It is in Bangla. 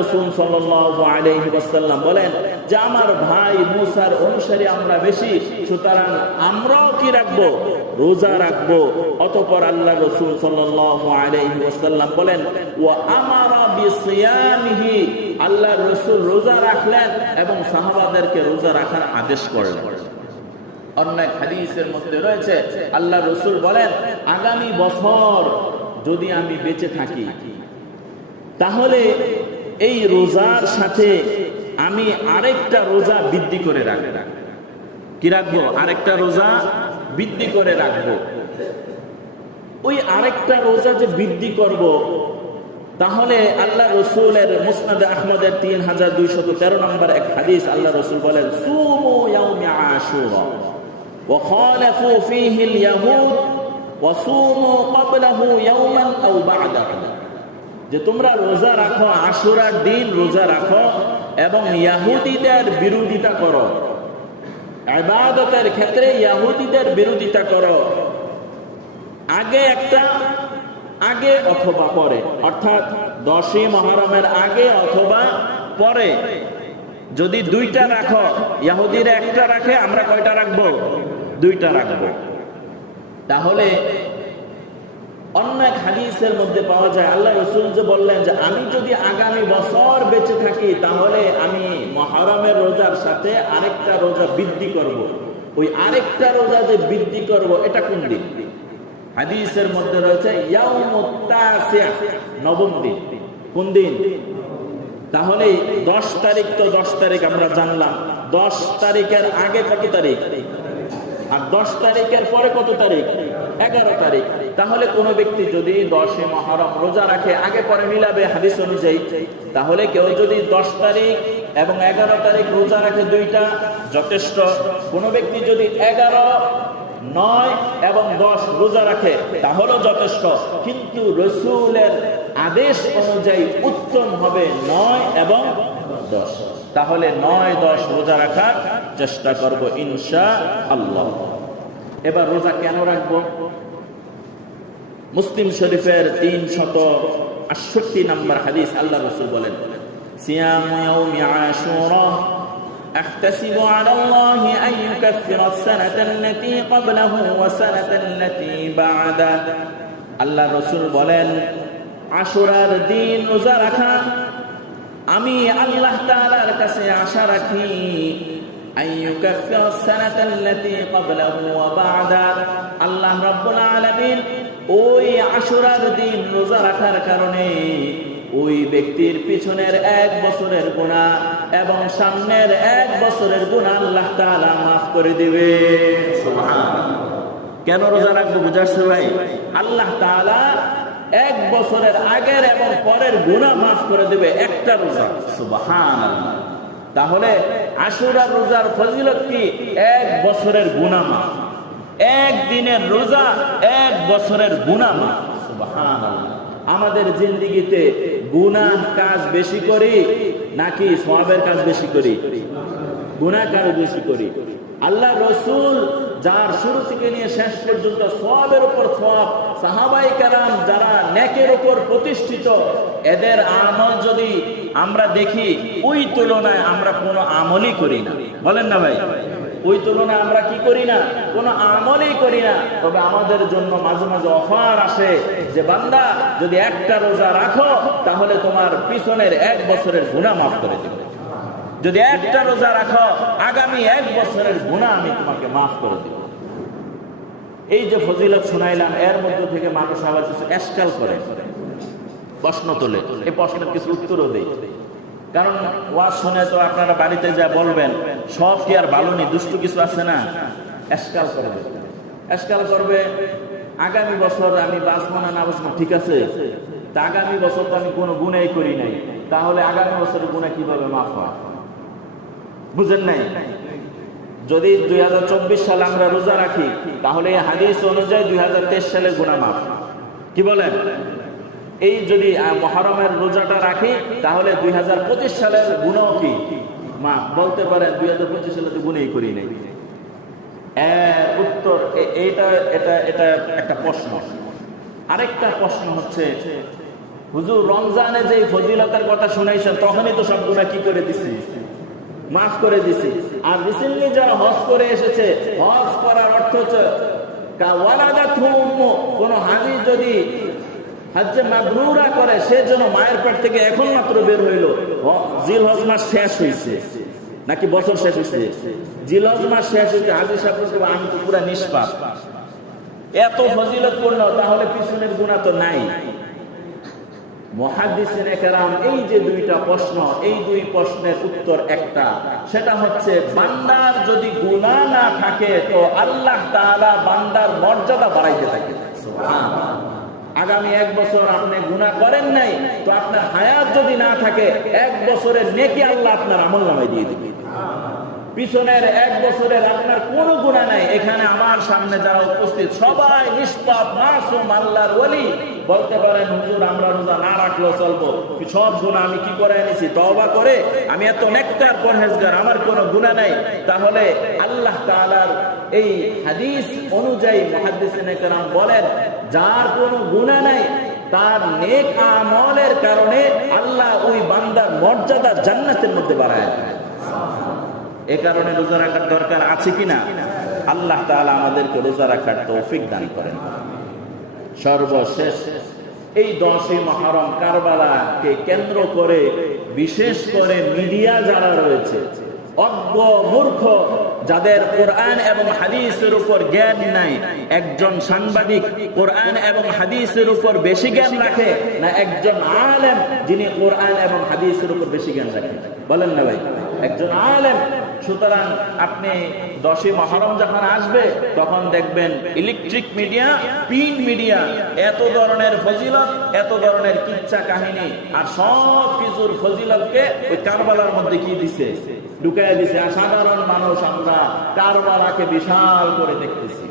রাসূল সাল্লাল্লাহু আলাইহি ওয়াসাল্লাম বলেন যে আমার ভাই মুসার অনুসারী আমরা বেশি, সুতরাং আমরাও কি রাখবো? রোজা রাখবো। অতঃপর আল্লাহ রাসূল সাল্লাল্লাহু আলাইহি ওয়াসাল্লাম বলেন ওয়া আমারা বিসিয়ামিহি, আল্লাহ রাসূল রোজা রাখলেন এবং সাহাবাদেরকে রোজা রাখার আদেশ করলেন। অন্য এক হাদিসের মধ্যে রয়েছে আল্লাহ রাসূল বলেন আগামী বছর যদি আমি বেঁচে থাকি তাহলে এই রোজার সাথে আমি আরেকটা রোজা বৃদ্ধি করে রাখবো। কি রাখবো? আরেকটা রোজা বৃদ্ধি করে রাখবো। ওই আরেকটা রোজা যে বৃদ্ধি করব, তাহলে আল্লাহ রাসূলের মুসনাদ আহমদের 3213 নম্বর এক হাদিস আল্লাহ রাসূল বলেন সুমু ইয়াউমি আশুরা ওয়া খালাফু ফীহি আল-ইয়াহুদ ওয়া সুমু ক্বাবলাহু ইয়াওমান আও বা'দাহু, যে তোমরা রোজা রাখো, আশুরার দিন রোজা রাখো এবং ইহুদিদের বিরোধিতা করো, ইবাদতের ক্ষেত্রে ইহুদিদের বিরোধিতা করো, আগে অথবা পরে, অর্থাৎ 10ই মুহররমের আগে অথবা পরে। যদি দুইটা রাখো, ইহুদিরা একটা রাখে, আমরা কয়টা রাখবো? দুইটা রাখবো। তাহলে অন্য এক হাদিসের মধ্যে পাওয়া যায় আল্লাহ রাসূল যে বললেন যে আমি যদি আগামী বছর বেঁচে থাকি তাহলে আমি মুহররমের রোজার সাথে আরেকটা রোজা বৃদ্ধি করব। ওই আরেকটা রোজা যে বৃদ্ধি করব এটা কোন দিন? হাদিসের মধ্যে রয়েছে ইয়াউমুত তাসিয়া, নবম দিন। কোন দিন? তাহলে 10 তারিখ তো 10 তারিখ আমরা জানলাম, 10 তারিখের আগে কত তারিখ? আর 10 তারিখের পরে কত তারিখ? 11 তারিখ। তাহলে কোন ব্যক্তি যদি 10ই মুহররম রোজা রাখে, আগে পরে মিলাবে হাদিস অনুযায়ী, তাহলে কেউ যদি 10 তারিখ এবং 11 তারিখ রোজা রাখে, দুইটা যথেষ্ট। কোন ব্যক্তি যদি 11, 9 এবং 10 রোজা রাখে তাহলেও যথেষ্ট, কিন্তু রাসূলের আদেশ অনুযায়ী উত্তম হবে 9 এবং 10। তাহলে 9, 10 রোজা রাখার চেষ্টা করব ইনশাআল্লাহ। এবার রোজা কেন রাখবো? মুসলিম শরীফের 368 নম্বর হাদিস আল্লাহ রাসূল বলেন সিয়ামু ইয়াউমি আশুরা أحتسب على الله أن يكفر السنة التي قبله والسنة التي بعده। আল্লাহ রাসূল বলেন আশুরার দিন রোজা রাখা আমি আল্লাহ তাআলার কাছে আশা রাখি أن يكفر السنة التي قبله وبعده। আল্লাহ রাব্বুল আলামিন ওই আশুরার দিন রোজা রাখার কারণে ওই ব্যক্তির পিছনের 1 বছরের গুনাহ এবং সামনের 1 বছরের গুনাহ আল্লাহ তাআলা মাফ করে দিবে। সুবহানাল্লাহ। কেন রোজা রাখবো বুঝাচ্ছে ভাই? আল্লাহ তাআলা 1 বছরের আগের এবং পরের গুনাহ মাফ করে দিবে একটা রোজা। সুবহানাল্লাহ। তাহলে আশুরা রোজার ফজিলত কি? 1 বছরের গুনাহ মাফ। এক দিনের রোজা 1 বছরের গুনাহ মাফ। সুবহানাল্লাহ। আমাদের জিন্দেগিতে গুনাহ কাজ বেশি করি নাকি সওয়াবের কাজ বেশি করি? গুনাহ কাজ বেশি করি। আল্লাহ রাসূল যার শুরু থেকে নিয়ে শেষ পর্যন্ত সওয়াবের উপর সওয়াব, সাহাবায়ে কেরাম যারা নেকের উপর প্রতিষ্ঠিত, এদের আমল যদি আমরা দেখি ওই তুলনায় আমরা কোনো আমলই করি না। বলেন না ভাই? ওই তুলনায় আমরা কি করি না? কোনো আমলই করি না। তবে আমাদের জন্য মাঝে মাঝে অফার আসে যে বান্দা যদি একটা রোজা রাখো তাহলে তোমার পিছনের 1 বছরের গুনাহ মাফ করে দেব। যদি একটা রোজা রাখো আগামী 1 বছরের গুনাহ আমি তোমাকে মাফ করে দেব। এই যে ফজিলত শুনাইলাম, এর মধ্য থেকে মানুষ আবার কিছু এশকাল করে, প্রশ্ন তোলে। এই প্রশ্নের কিছু উত্তরও দেয়। কারণ ওয়াজ শুনে তো আপনারা বাড়িতে যা বলবেন সব কি আর ভালো নেই, দুষ্টু কিছু আছে না, এশকাল করবে। এশকাল করবে আগামী বছর আমি বাঁচবো না বাঁচবো, ঠিক আছে, তা আগামী বছর তো আমি কোনো গুনাহই করি নাই, তাহলে আগামী বছরের গুনাহ কিভাবে মাফ হয়? বুঝেন নাই? যদি 2024 সালে আমরা রোজা রাখি তাহলে এই হাদিস অনুযায়ী 2023 সালের গুনাহ মাফ। কি বলেন? এই যদি মুহররমের রোজাটা রাখি তাহলে 2025 সালের গুনাহ কি মাফ? বলতে পারেন 2025 সালে তো গুনাহই করি নাই। উত্তর এটা এটা এটা একটা প্রশ্ন। আরেকটা প্রশ্ন হচ্ছে হুজুর রমজানে যে ফজিলতের কথা শুনাইছেন তখনই তো সব গুনাহ কি করে দিছি, মাফ করে দিছি। আর রিসেন্টলি যারা হজ করে এসেছে, হজ করার অর্থ হচ্ছে কোন হাজি যদি হজ্জে মাবরুরা করে, সে যেন মায়ের পেট থেকে এখন মাত্র বের হইলো, জিলহজ মাস শেষ হয়েছে নাকি বছর শেষ হয়েছে, জিলহজ মাস শেষ হয়েছে, হাজি সাহেব আমি তো পুরা নিষ্পাপ। এত ফজিলতপূর্ণ, তাহলে পিছনের গুনাহ তো নাই। মুহাদ্দিসিনে কেরাম এই যে দুইটা প্রশ্ন, এই দুই প্রশ্নের উত্তর একটা, সেটা হচ্ছে বান্দার যদি গুনাহ না থাকে তো আল্লাহ তাআলা বান্দার মর্যাদা বাড়াইতে থাকে। সুবহানাল্লাহ। আগামী 1 বছর আপনি গুনাহ করেন নাই, তো আপনার হায়াত যদি না থাকে 1 বছরের নেকি আল্লাহ আপনার আমলনামায় দিয়ে দিবে। পিছনের 1 বছরের আপনার কোনো গুনাহ নাই, এখানে আমার সামনে যারা উপস্থিত সবাই নিষ্পাপ মাসুম আল্লাহর ওলি। বলতে পারেন হুজুর আমরা রোজা না রাখলেও চলবো, সব গুনাহ আমি কি করে এনেছি, তওবা করে আমি এত নেককার পরহেজগার, আমার কোনো গুনাহ নাই। তাহলে আল্লাহ তাআলার এই হাদিস অনুযায়ী মুহাদ্দিসিনে কেরাম বলেন, যার কোনো গুনাহ নাই তার নেক আমলের কারণে আল্লাহ ওই বান্দার মর্যাদা জান্নাতের মধ্যে বাড়ায় দেয়। এ কারণে রোজা রাখার দরকার আছে কিনা? আল্লাহ তাআলা আমাদেরকে রোজা রাখার তৌফিক দান করেন। সর্বশেষ এই 10ই মুহররম কারবালাকে কেন্দ্র করে বিশেষ করে মিডিয়া যারা রয়েছে, অজ্ঞ মূর্খ, যাদের কোরআন এবং হাদিসের উপর জ্ঞান নাই, একজন সাংবাদিক কোরআন এবং হাদিসের উপর বেশি জ্ঞান রাখে না একজন আলেম যিনি কোরআন এবং হাদিসের উপর বেশি জ্ঞান রাখেন? বলেন না ভাই, একজন আলেম। সুতরাং আপনি 10ই মুহররম যখন আসবে তখন দেখবেন ইলেকট্রিক মিডিয়া, প্রিন্ট মিডিয়া এত ধরনের ফজিলত, এত ধরনের কিচ্ছা কাহিনী আর সব কিছুর ফজিলতকে ওই কারবালার মধ্যে কি দিছে, ঢুকাইয়া দিছে। আর সাধারণ মানুষ আমরা কারবালাকে বিশাল করে দেখতেছি।